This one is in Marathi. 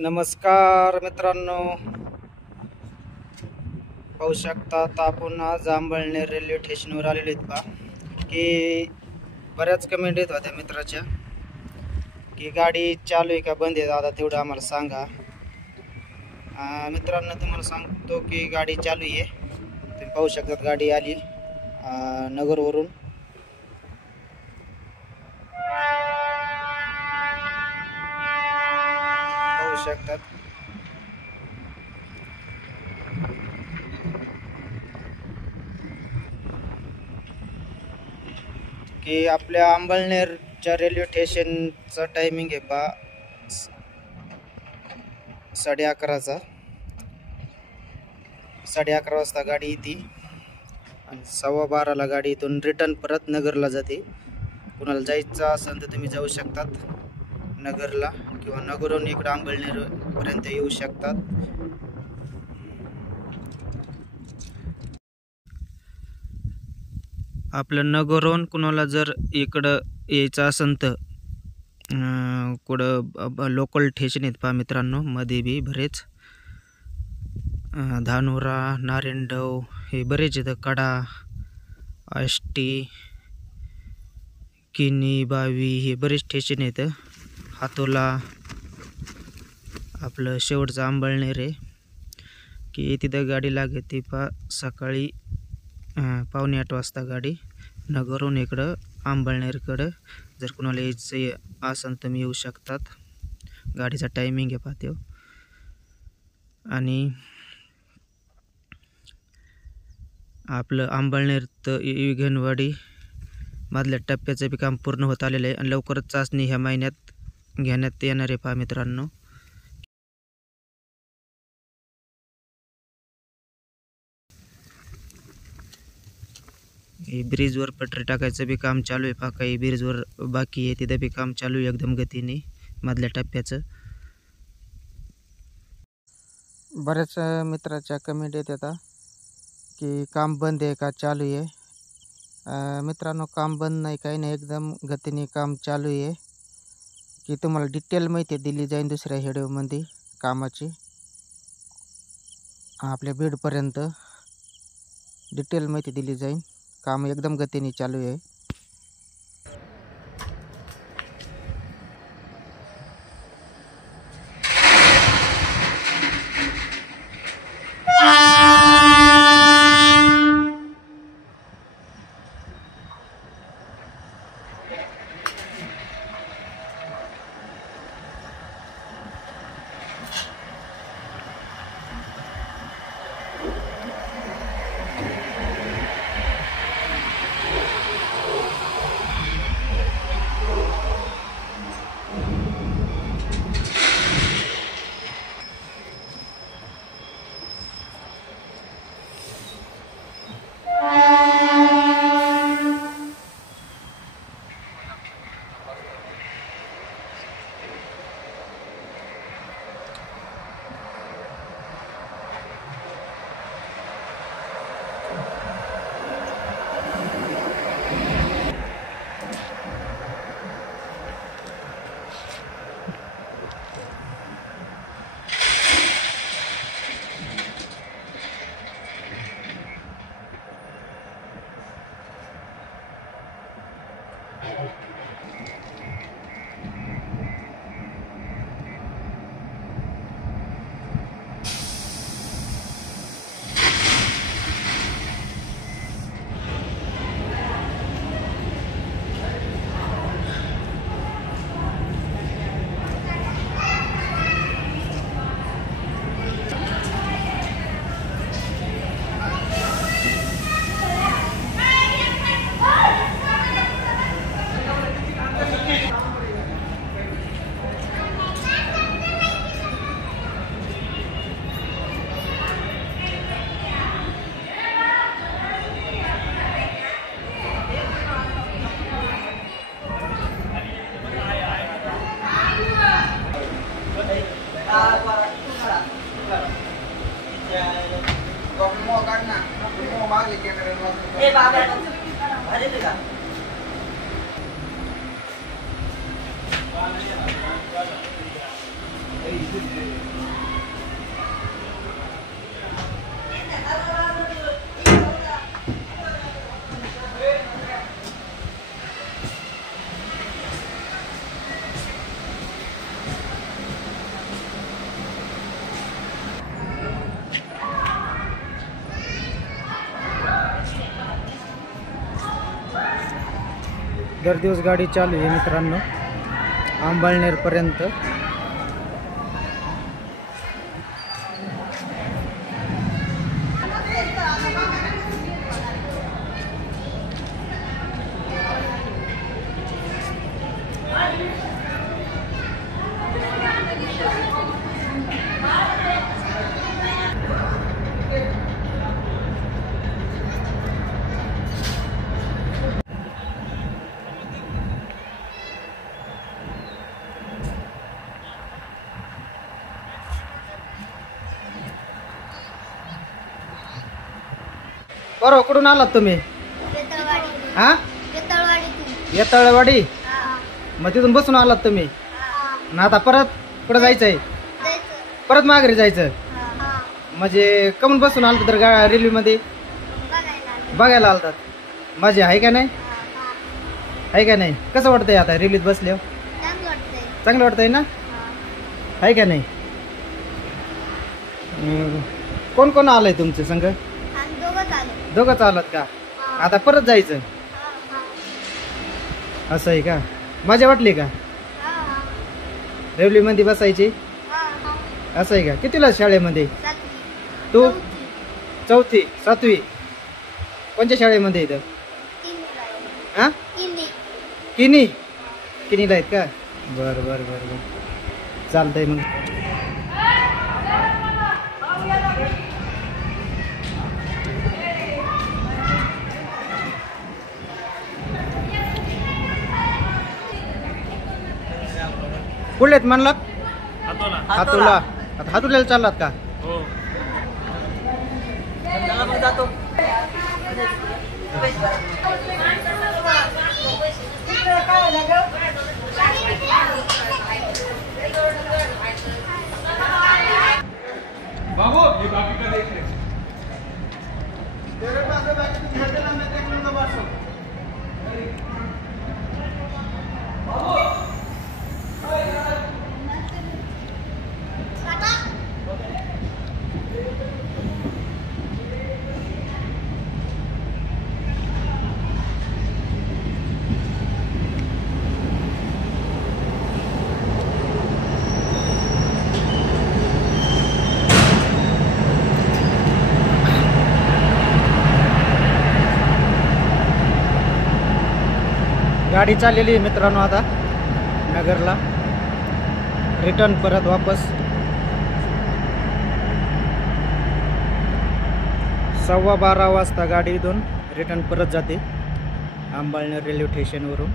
नमस्कार मित्रांनो, पाहू शकता आपण आज आंबळनेर रेल्वे स्टेशनवर आलेलो आहेत पहा की बऱ्याच कमेंट येत होत्या मित्राच्या की गाडी चालू आहे का बंद आहे दादा, तेवढं आम्हाला सांगा. मित्रांनो तुम्हाला सांगतो की गाडी चालू आहे. तुम्ही पाहू शकता गाडी आली नगरवरून. पाहू शकतात की आपल्या आंबळनेरच्या रेल्वे स्टेशनचा टायमिंग आहे पहा 11:30चा. 11:30 वाजता गाडी येते आणि 12:15ला गाडी इथून रिटर्न परत नगरला जाते. कुणाला जायचं असेल तर तुम्ही जाऊ शकतात नगरला किंवा नगरहून इकडं आंबळनेर पर्यंत येऊ शकतात. आपलं नगरहून कुणाला जर इकडं यायचं असेल तर कुठं लोकल स्टेशन आहेत पहा मित्रांनो, मध्ये बी बरेच धानोरा, नारायणगाव हे बरेच इथं, कडा, आष्टी, किनी, बावी हे बरेच स्टेशन आहेत. हातोला आपलं शेवटचं आंबळनेर आहे की तिथं गाडी लागते पहा सकाळी 7:45 वाजता गाडी नगरहून इकडं आंबळनेरकडं. जर कुणाला यायचं असेल तर येऊ शकतात. गाडीचा टायमिंग आहे पाहते. आणि आपलं आंबळनेर तर विघनवाडी मधल्या टप्प्याचं बी काम पूर्ण होत आलेलं आहे आणि लवकरच चाचणी ह्या महिन्यात घेण्यात येणार आहे पहा मित्रांनो. हे ब्रिजवर पटरी टाकायचं बी काम चालू आहे पहा. काही ब्रिजवर बाकी आहे तिथं बी काम चालू आहे एकदम गतीने मधल्या टप्प्याचं. बऱ्याच मित्राच्या कमेंट येत आता की काम बंद आहे का चालू आहे. मित्रांनो काम बंद नाही, काही नाही, एकदम गतीने काम चालू आहे. की तुम्हाला डिटेल माहिती दिली जाईल दुसऱ्या व्हिडिओमध्ये कामाची. आपल्या बीडपर्यंत डिटेल माहिती दिली जाईल. काम एकदम गतीने चालू आहे. Hey, दर दिवस गाडी चालू आहे मित्रांनो अंबळनेरपर्यंत. बरोबर, कुठून आलात तुम्ही? हा, येतळवाडी. मग तिथून बसून आलात तुम्ही ना? आता परत कुठं जायचंय? परत माघारी जायचं म्हणजे कमून बसून आलं तर रेल्वे मध्ये बघायला आलतात? मजा आहे का नाही? आहे का नाही? कसं वाटतंय आता रेल्वेत बसल्यावर? चांगलं वाटतंय ना? आहे का नाही? कोण कोण आलंय तुमचे संघ? दोघंच आलात का? आता परत जायचं असं आहे का? मजा वाटली का रेल्वे मध्ये बसायची? असं आहे का? कितीला शाळेमध्ये तू? चौथी सातवी. कोणत्या शाळेमध्ये इथं? हा, किनी. किनीला आहेत का? बर बर बर बर, चालतंय मग. कुठले आहेत म्हणलात? हातोला. आता हातोल्याला चाललात का? हो. बाबू ये बाकी का देख ले. तेरे पास बाकी की है ना, मैं देख लूंगा बासो. बाबू गाडी चाललेली आहे मित्रांनो आता नगरला रिटर्न परत वापस. 12:15 वाजता गाडी इथून रिटर्न परत जाते अंबळनेर रेल्वे स्टेशनवरून.